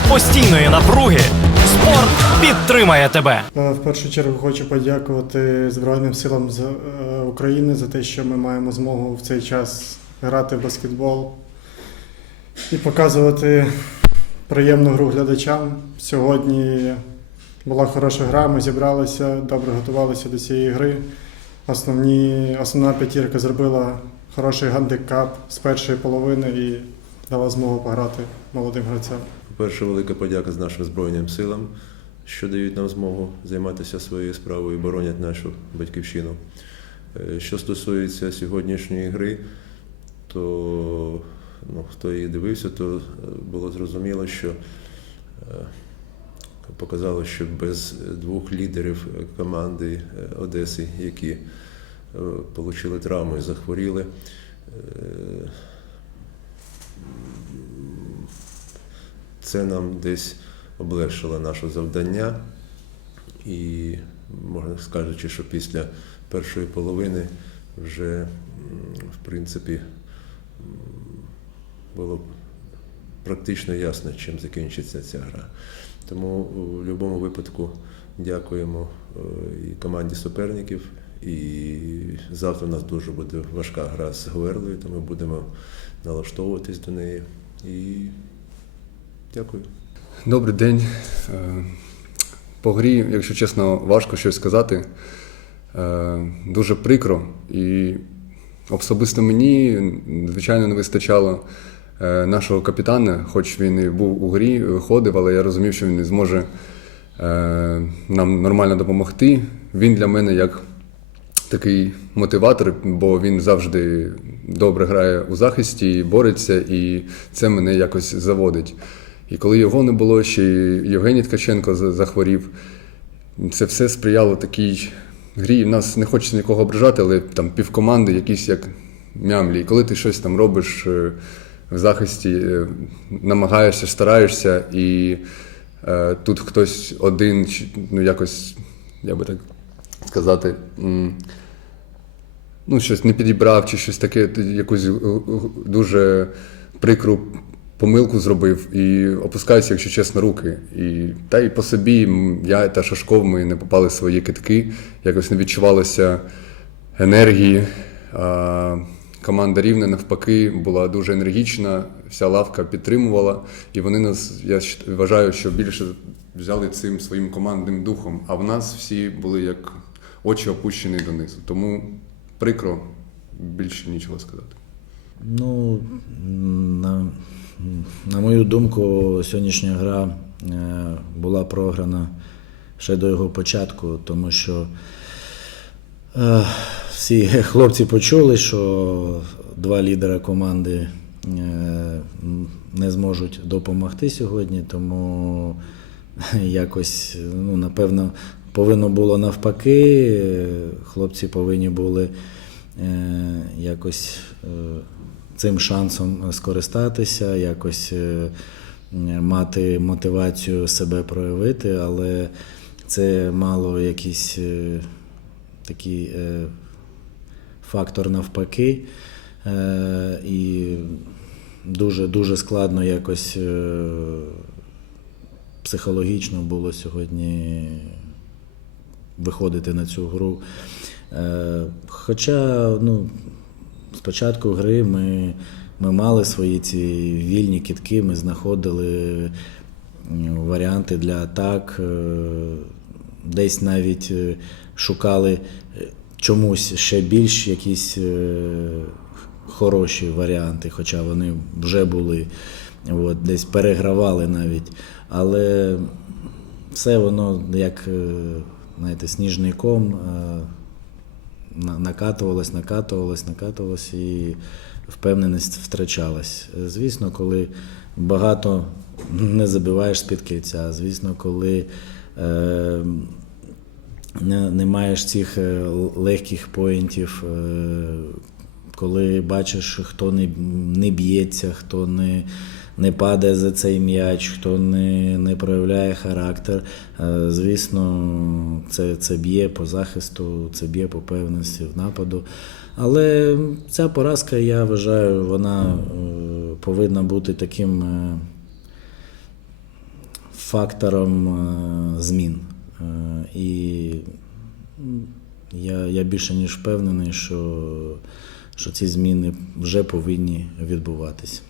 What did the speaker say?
серед постійної напруги спорт підтримає тебе. В першу чергу хочу подякувати Збройним силам е, України за те, що ми маємо змогу в цей час грати в баскетбол і показувати приємну гру глядачам. Сьогодні була хороша гра, ми зібралися, добре готувалися до цієї гри. Основні, основна п'ятірка зробила хороший гандикап з першої половини і дала змогу пограти молодим гравцям. По-перше, велика подяка з нашим Збройним силам, що дають нам змогу займатися своєю справою і боронять нашу батьківщину. Е, Що стосується сьогоднішньої гри, то ну, хто її дивився, то е, було зрозуміло, що е, показало, що без двох лідерів команди Одеси, які отримали травму і захворіли, це нам десь облегшило наше завдання. І можна скажучи, що після першої половини вже, в принципі, було практично ясно, чим закінчиться ця гра. Тому в будь-якому випадку дякуємо е, і команді суперників. І завтра у нас дуже буде важка гра з Гуерлою, то ми будемо налаштовуватись до неї. І дякую. Добрий день. Е, По грі, якщо чесно, важко щось сказати. Е, Дуже прикро. І особисто мені, звичайно, не вистачало е, нашого капітана, хоч він і був у грі, ходив, але я розумів, що він не зможе нам нормально допомогти. Він для мене як такий мотиватор, бо він завжди добре грає у захисті, бореться, і це мене якось заводить. І коли його не було, ще й Євгеній Ткаченко захворів, це все сприяло такій грі. Нас не хочеться нікого ображати, але там півкоманди якісь як мямлі. І коли ти щось там робиш е, в захисті, е, намагаєшся, стараєшся, і е, тут хтось один, ну якось, я би так сказати, ну, щось не підібрав, чи щось таке, якусь е, дуже прикру помилку зробив і опускаються, якщо чесно, руки. І, та й по собі я та Шашков, ми не попали в свої китки, якось не відчувалося енергії. А, команда рівне навпаки була дуже енергічна, вся лавка підтримувала, і вони нас, я вважаю, що більше взяли цим своїм командним духом. А в нас всі були як очі опущені донизу. Тому прикро, більше нічого сказати. Ну, на, на мою думку, сьогоднішня гра е, була програна ще до його початку, тому що е, всі хлопці почули, що два лідера команди е, не зможуть допомогти сьогодні, тому якось, ну, напевно, повинно було навпаки. Хлопці повинні були якось цим шансом скористатися, якось е, мати мотивацію себе проявити, але це мало якийсь е, такий е, фактор навпаки. І дуже, дуже складно якось психологічно було сьогодні виходити на цю гру. Хоча ну, спочатку гри ми, ми мали свої ці вільні кітки, ми знаходили варіанти для атак, е, десь навіть е, шукали е, чомусь ще більш якісь хороші варіанти, хоча вони вже були. От, десь перегравали навіть. Але все воно як знаєте, сніжний ком на- накатувалось, накатувалось, накатувалось і впевненість втрачалась. Звісно, коли багато не забиваєш з-під кільця, звісно, коли е, не, не маєш цих е, легких поінтів, е, коли бачиш, хто не, не б'ється, хто не, не падає за цей м'яч, хто не, не проявляє характер. Е, Звісно, це, це б'є по захисту, це б'є по певності в нападу. Але ця поразка, я вважаю, вона е, повинна бути таким. е, фактором змін. І я, я більше ніж впевнений, що, що ці зміни вже повинні відбуватись.